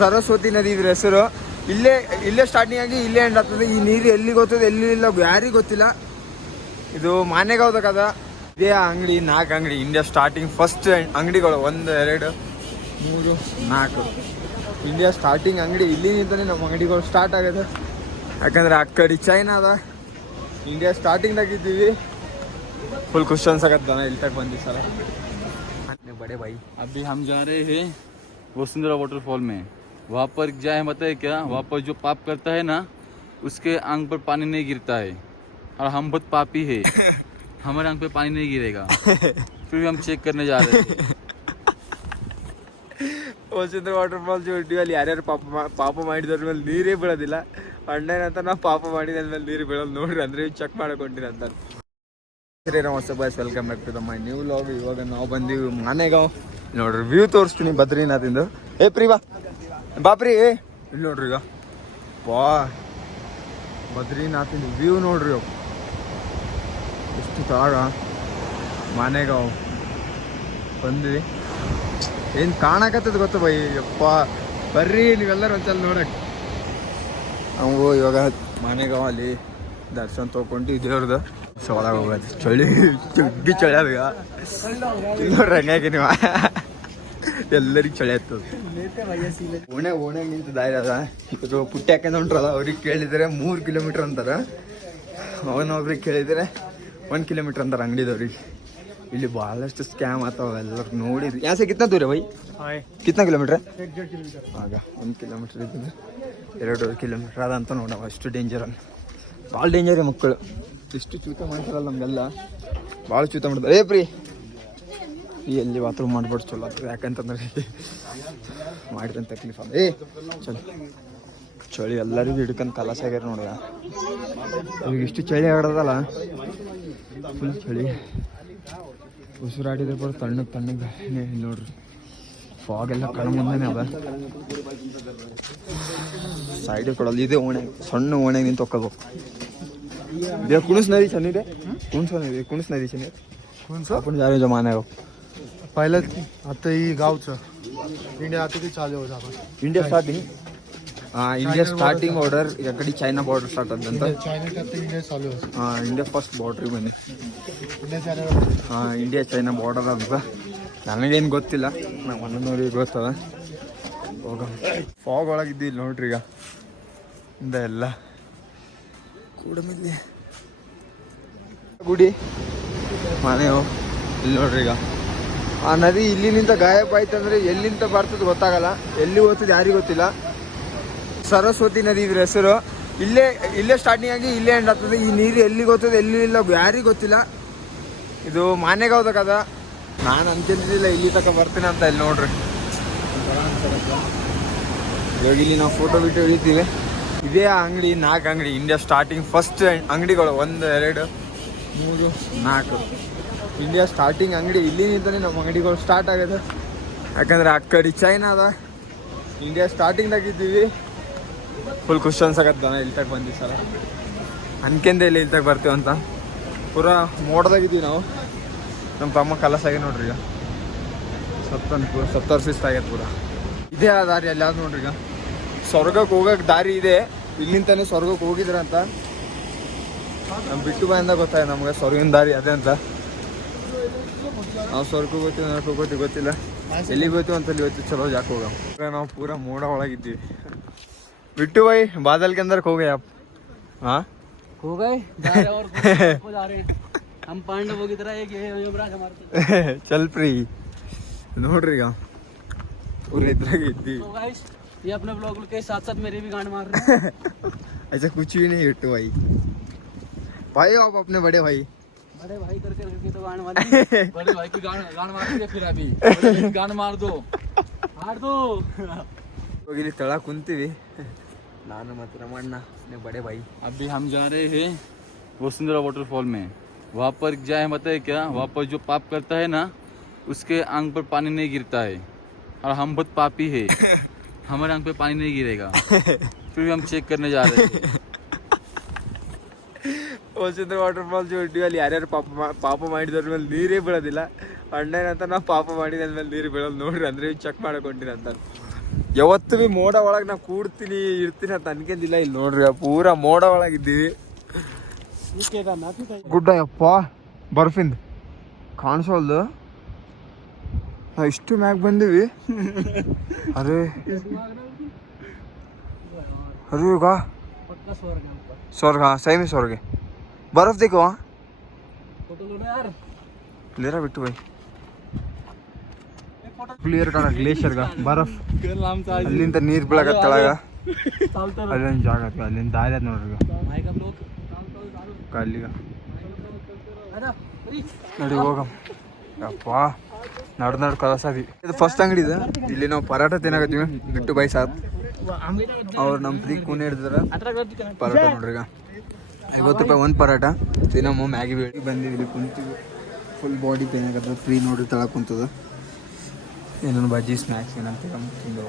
ಸರಸ್ವತಿ ನದಿ ಇದ್ರ ಹೆಸರು. ಇಲ್ಲೇ ಇಲ್ಲೇ ಸ್ಟಾರ್ಟಿಂಗ್ ಆಗಿ ಇಲ್ಲೇ ಎಂಡ್ ಆಗ್ತದೆ. ಈ ನೀರು ಎಲ್ಲಿ ಗೊತ್ತದೆ ಎಲ್ಲಿ ಇಲ್ಲ ಯಾರಿಗೂ ಗೊತ್ತಿಲ್ಲ. ಇದು ಮಾನೆಗಾವ್ದ ಕದ. ಇದೇ ಅಂಗಡಿ ನಾಲ್ಕು ಅಂಗಡಿ. ಇಂಡಿಯಾ ಸ್ಟಾರ್ಟಿಂಗ್ ಫಸ್ಟ್ ಅಂಗಡಿಗಳು. ಒಂದು ಎರಡು ಮೂರು ನಾಲ್ಕು. ಇಂಡಿಯಾ ಸ್ಟಾರ್ಟಿಂಗ್ ಅಂಗಡಿ ಇಲ್ಲಿಂದನೇ ನಮ್ಮ ಅಂಗಡಿಗಳು ಸ್ಟಾರ್ಟ್ ಆಗಿದೆ ಯಾಕಂದ್ರೆ ಆ ಕಡೆ ಚೈನಾದ ಇಂಡಿಯಾ ಸ್ಟಾರ್ಟಿಂಗ್ದಾಗ ಇದ್ದೀವಿ. ಫುಲ್ ಖುಷಿ ಅನ್ಸಕತ್ತಾನ ಇಲ್ಲಿ ತಗ ಬಂದಿ ಸಲ ಬಡೆ ಬಾಯಿ ಅಬ್ಬಿ ಹಮ್ ಜಾರೇ ಹೇ. ವಸುಂಧರಾ ವಾಟರ್ ಫಾಲ್ ಮೇ वहाँ पर क्या है बताए क्या वहाँ पर जो पाप करता है ना उसके आंख पर पानी नहीं गिरता है और हम बहुत पापी है हमारे आंख पे पानी नहीं गिरेगा फिर भी हम चेक करने जा रहे हैं ವಸುಂಧರ ವಾಟರ್ ಫಾಲ್ಸ್ ಹೊಟ್ಟಿವಿ ಅಲ್ಲಿ ಯಾರ್ಯಾರು ಪಾಪ ಮಾ- ಪಾಪ ಮಾಡಿದ್ರ ಮೇಲೆ ನೀರೇ ಬೀಳೋದಿಲ್ಲ ಅಣ್ಣನಂತ ನಾವು ಪಾಪ ಮಾಡಿದ ಮೇಲೆ ನೀರು ಬೀಳೋದು ನೋಡ್ರಿ ಅಂದ್ರೆ ಚೆಕ್ ಮಾಡಕೊಂಡಿರ ಅಂತ ಸರಿ ನಮಸ್ತೆ boys welcome back to the my new vlog ಇವಾಗ ನಾವು ಬಂದೀವಿ ಮಾನೆಗಾಂವ್ ನೋಡ್ರಿ ವ್ಯೂ ತೋರಿಸ್ತೀನಿ ಬದ್ರಿನಾಥಿಂದು ಏ ಪ್ರೀ ಬಾ ಬಾಪ್ರಿ. ಇಲ್ಲಿ ನೋಡ್ರಿ ಈಗ. ಬಾ. ಬದ್ರಿನಾಥಿನ ವ್ಯೂ ನೋಡ್ರಿ ಅವು. ಎಷ್ಟು ತಾಳ. ಮನೆಗ ಬಂದ್ವಿ. ಏನು ಕಾಣಕತ್ತದ ಗೊತ್ತ ಬೈ? ಯಪ್ಪ. ಬರ್ರಿ ನೀವೆಲ್ಲರೂ ಒಂದ್ಸಲ ನೋಡಕ್ ಅವು ಇವಾಗ ಮನೆಗೆ ಅಲ್ಲಿ ದರ್ಶನ ತಗೊಂಡು ದೇವ್ರದ್ದು ಸೊ ಒಳಗೆ ಹೋಗೋದು ಚಳಿ ಜಗ್ಗಿ ಚಳಿ ಅದ. ನೋಡ್ರಿ ಹಂಗಾಗಿ ನೀವು. ಎಲ್ಲರಿಗೂ ಚಳಿ ಆಯ್ತದ ಓಣೆ ಓಣೆ ನಿಂತ ದಾರಿ ಅದ. ಇದು ಪುಟ್ಟಿ ಹಾಕೊಂಡು ಹೊಂಟ್ರಲ್ಲ ಅವ್ರಿಗೆ ಕೇಳಿದರೆ ಮೂರು ಕಿಲೋಮೀಟ್ರ್ ಅಂತಾರ. ಅವನೊಬ್ರಿಗೆ ಕೇಳಿದರೆ ಒಂದು ಕಿಲೋಮೀಟ್ರ್ ಅಂತಾರೆ ಅಂಗಡಿದವ್ರಿಗೆ. ಇಲ್ಲಿ ಭಾಳಷ್ಟು ಸ್ಕ್ಯಾಮ್ ಆಗ್ತಾವ ಎಲ್ಲರೂ ನೋಡಿದ್ರಿ ಯಾಸೆ ಕಿತ್ನ ದೂರ ಬೈ ಕಿತ್ನ ಕಿಲೋಮೀಟ್ರ್? ಆಗ ಒಂದು ಕಿಲೋಮೀಟ್ರ್ ಇದ್ದಿದ್ದು ಎರಡು ಕಿಲೋಮೀಟ್ರ್. ಅದ ಅಂತ ನೋಡವ ಅಷ್ಟು ಡೇಂಜರ್ ಅನ್ನ ಭಾಳ ಡೇಂಜರ್ ಮಕ್ಕಳು. ಎಷ್ಟು ಚೂತ ಮಾಡ್ತಾರಲ್ಲ ನಮಗೆಲ್ಲ. ಭಾಳ ಚೂತ ಮಾಡ್ತಾರೆ. ಏ ಪ್ರೀ ಎಲ್ಲಿ ಬಾತ್ರೂಮ್ ಮಾಡ್ಬಿಟ್ಟು ಚಲೋ ಆಗ್ತದೆ. ಯಾಕಂತಂದ್ರೆ ಮಾಡಿದಂತ ತಕ್ಲೀಫ್ ಅಂದ್ರೆ ಏ ಚಳಿ. ಚಳಿ ಎಲ್ಲರಿಗೂ ಹಿಡ್ಕೊಂಡು ಕಲಾಸಾಗ್ಯಾರ ನೋಡ ಅವ್ರಿಗೆ ಇಷ್ಟು ಚಳಿ ಆಡೋದಲ್ಲ ಫುಲ್ ಚಳಿ. ಉಸಿರಾಡಿದ್ರೆ ಬರೋ ತಣ್ಣಗೆ ತಣ್ಣಗೆ. ನೋಡ್ರಿ. ಫಾಗೆಲ್ಲ ಕಣ ಮುಂದೆ ಅದ. ಸೈಡ್ ಕೊಡಲ್ಲ. ಇದೇ ಓಣೆ. ಸಣ್ಣ ಓಣೆ ನಿಂತು ಇದೇ ಕುಣಿಸ್ ನದಿ ಚೆನ್ನಿದೆ ಕುಣಿಸ್ ನದಿ ಕುಣಿಸ್ ನದಿ ಚೆನ್ನಿದೆ ಕುಣಿಸ್? ಜಮಾನೆ जमाना आहे पहिलं आता ही गावचं इंडिया आता ते चालू होतं आपण India starting India starting border याकडे चायना बॉर्डर स्टार्ट ಆದಂತ चायना आता इंडिया चालू होतं ಇಂಡಿಯಾ ಫಸ್ಟ್ ಬಾರ್ಡ್ರಿ ಬನ್ನಿ इंडिया चायना ಹಾಂ ಇಂಡಿಯಾ ಚೈನಾ ಬಾರ್ಡರ್ ಅಂತ ನನಗೇನು ಗೊತ್ತಿಲ್ಲ ನಮ್ಮ ಅಣ್ಣನವ್ರಿಗೆ ಗೊತ್ತದ ಹೋಗ ಫಾಗ್ ಒಳಗಿದ್ದು ಇಲ್ಲಿ ನೋಡ್ರಿ ಈಗ ಇಂದ ಎಲ್ಲ ಕೂಡಮಿಲ್ಲಿ ಗುಡಿ ಮನೆಯು ಇಲ್ಲಿ ನೋಡ್ರಿ ಈಗ ಆ ನದಿ ಇಲ್ಲಿನಿಂದ ಗಾಯಬಾಯ್ತು ಅಂದರೆ ಎಲ್ಲಿಂದ ಬರ್ತದೆ ಗೊತ್ತಾಗಲ್ಲ. ಎಲ್ಲಿ ಹೋಗ್ತದೆ ಯಾರಿಗೂ ಗೊತ್ತಿಲ್ಲ. ಸರಸ್ವತಿ ನದಿ ಇದ್ರ ಹೆಸರು. ಇಲ್ಲೇ ಇಲ್ಲೇ ಸ್ಟಾರ್ಟಿಂಗ್ ಆಗಿ ಇಲ್ಲೇ ಎಂಡ್ ಆಗ್ತದೆ. ಈ ನೀರು ಎಲ್ಲಿ ಗೊತ್ತದೆ ಎಲ್ಲಿ ಇಲ್ಲ ಯಾರಿಗೂ ಗೊತ್ತಿಲ್ಲ. ಇದು ಮಾನೆಗಾವ್ದ ಅದ ನಾನು ಅಂತಿದ್ದಿಲ್ಲ ಇಲ್ಲಿ ತಕ ಬರ್ತೀನಿ ಅಂತ ಇಲ್ಲಿ ನೋಡ್ರಿ. ಇವಾಗ ಇಲ್ಲಿ ನಾವು ಫೋಟೋ ಬಿಟ್ಟು ಇಳಿತೀವಿ ಇದೇ ಅಂಗಡಿ, ನಾಲ್ಕು ಅಂಗಡಿ. ಇಂಡಿಯಾ ಸ್ಟಾರ್ಟಿಂಗ್ ಫಸ್ಟ್ ಅಂಗಡಿಗಳು. ಒಂದು, ಎರಡು ಮೂರು, ನಾಲ್ಕು. ಇಂಡಿಯಾ ಸ್ಟಾರ್ಟಿಂಗ್ ಅಂಗಡಿ ಇಲ್ಲಿಂದನೇ ನಮ್ಮ ಅಂಗಡಿಗಳು ಸ್ಟಾರ್ಟ್ ಆಗೋದು. ಯಾಕಂದ್ರೆ ಆ ಕಡೆ ಚೈನಾದ ಇಂಡಿಯಾ ಸ್ಟಾರ್ಟಿಂಗ್ದಾಗ ಇದ್ದೀವಿ. ಫುಲ್ ಖುಷಿ ಅನ್ಸಕತ್ತಾನ ಇಲ್ಲಿ ತಗ ಬಂದಿ ಸಲ ಅನ್ಕೆಂದೆ ಇಲ್ಲಿ ಇಲ್ಲಿ ತಗ ಬರ್ತೀವಿ ಅಂತ. ಪೂರಾ ಮೋಡದಾಗಿದ್ದೀವಿ ನಾವು. ನಮ್ಮ ತಮ್ಮ ಕಲಸಾಗಿ ನೋಡ್ರಿ ಈಗ. ಸತ್ತನ್ ಪೂರ, ಸತ್ತರ ಆಗ್ಯದ ಪೂರ. ಇದೇ ಆ ದಾರಿ ಎಲ್ಲಾದ್ರು ನೋಡ್ರಿ ಈಗ. ಸ್ವರ್ಗಕ್ಕೆ ಹೋಗಕ್ಕೆ ದಾರಿ ಇದೆ. ಇಲ್ಲಿಂದಾನೆ ಸ್ವರ್ಗಕ್ಕೆ ಹೋಗಿದ್ರಂತ. ನಮ್ಮ ಬಿಟ್ಟು ಬಾಯಿಂದ ಗೊತ್ತಾಯ್ತು ನಮ್ಗೆ ಸ್ವರ್ಗಿನ ದಾರಿ ಅದೇ ಅಂತ ನಾವು ಸ್ವರ್ಗ ಗೊತ್ತಿಲ್ಲ ನರಕ ಗೊತ್ತಿ ಗೊತ್ತಿಲ್ಲ ಎಲ್ಲಿಗೆ ಹೋಯ್ತು ಅಂತ ಅಲ್ಲಿ ಹೋಯ್ತು ಚಲೋ ಯಾಕೆ ಹೋಗ ಈಗ ನಾವು ಪೂರ ಮೋಡ ಒಳಗಿದ್ದೀವಿ ಬಿಟ್ಟು ಬೈ ಬಾದಲ್ के अंदर खो गए आप हाँ हो गए जा रहे और को जा रहे हम पांडवों की तरह एक ये युवराज हमारे ಚಲ್ ಪ್ರೀ ನೋಡ್ರಿ ಈಗ ಪೂರ ಇದ್ರಾಗ ಇದ್ದೀವಿ तो गाइस ये अपने ब्लॉग के साथ साथ मेरे भी गांड मार रहे हैं ऐसा कुछ भी नहीं हिट भाई भाई आप अपने बड़े भाई। बड़े भाई करके रखे तो गान मारी बड़े भाई की गान गान मारते फिर अभी। गान मार दो। मार दो। तो तड़ा कुंती भी। नानू मत रमणना अपने बड़े भाई। अभी हम जा रहे हैं वसुंधरा वाटरफॉल में। वहाँ पर जाए बताए क्या? वहाँ पर जो पाप करता है ना उसके आंग पर पानी नहीं गिरता है। और हम बहुत पापी है। हमारे आंग पर पानी नहीं गिरेगा। फिर भी हम चेक करने जा रहे हैं। ಕೋಸಿಂದ್ರ ವಾಟರ್ ಫಾಲ್ಸ್ ಅಲ್ಲಿ ಯಾರ್ಯಾರು ಪಾಪ ಪಾಪ ಮಾಡಿದ್ರ ಮೇಲೆ ನೀರೇ ಬೀಳೋದಿಲ್ಲ. ಅಣ್ಣನ ಅಂತ ನಾವು ಪಾಪ ಮಾಡಿದ ಮೇಲೆ ನೀರು ಬೀಳೋದು ನೋಡ್ರಿ ಅಂದ್ರೆ ಚೆಕ್ ಮಾಡ್ಕೊಂಡಿರಿ ಅಂತ. ಯಾವತ್ತು ಭೀ ಮೋಡ ಒಳಗೆ ನಾ ಕೂಡ್ತೀನಿ ಇರ್ತೀನಿ ಅಂತ ಅನ್ಕೊಂಡಿಲ್ಲ ಇಲ್ಲಿ ನೋಡ್ರಿ ಪೂರ ಮೋಡ ಒಳಗಿದ್ದೀವಿ ಗುಡ್ಡ ಯಪ್ಪ ಬರ್ಫಿಂದ ಕಾಣಿಸೋದು ನಾವು ಇಷ್ಟು ಮ್ಯಾಗ ಬಂದೀವಿ. ಅದೇ ಅರೆ ಸ್ವರ್ಗ ಸೈಮಿ ಸ್ವರ್ಗ बर्फ देखो वहाँ फोटो लो ना यार क्लियर बिट्टू भाई ಕ್ಲಿಯರ್ ಕಾಣ ಗ್ಲೇಷಿಯರ್ಗ ಬರಫ್ ಅಲ್ಲಿಂದ ನೀರ್ ಬೀಳಕ ತೆಳಗ चालतं ಅಲ್ಲೊಂದು ಜಾಗ ಐತಿ ಅಲ್ಲಿಂದ ದಾರಿ ಅದ ನೋಡ್ರಿ माय का लोक चालतं ಅಲ್ಲಿಗ अरे ನಡಿ ಹೋಗಮ್ ಯಪ್ಪ ನಡ್ ನಡ್ ಕಲಸದಿ ಇದು ಫಸ್ಟ್ ಅಂಗಡಿ ಇದೆ ಇಲ್ಲಿ ನಾವು ಪರಾಟ ತಿನ್ನಾಕತ್ತೀವಿ ಬಿಟ್ಟು ಬೈ ಸಾತ್ आम्ही ಅವ್ರು ನಮ್ಮ ಫ್ರೀ ಕೂನ್ ಹಿಡಿದ್ರ अठरा गर्दी करा ಪರೋಟ ನೋಡ್ರಿ ಈಗ ಐವತ್ತು ರೂಪಾಯಿ ಒಂದು ಪರಾಟ. ತಿನ್ನಮ್ಮ ಮ್ಯಾಗಿ ಬೇಡಿ. ಇಲ್ಲಿ ಕುಂತೀವಿ. ಫುಲ್ ಬಾಡಿ ಪೇನ್ ಆಗದ ಫ್ರೀ ನೋಡಿ ತಳ ಕುಂತದ. ಏನೋ ಬಜ್ಜಿ ಸ್ನ್ಯಾಕ್ಸ್ ಏನಂತ ತಿಂದು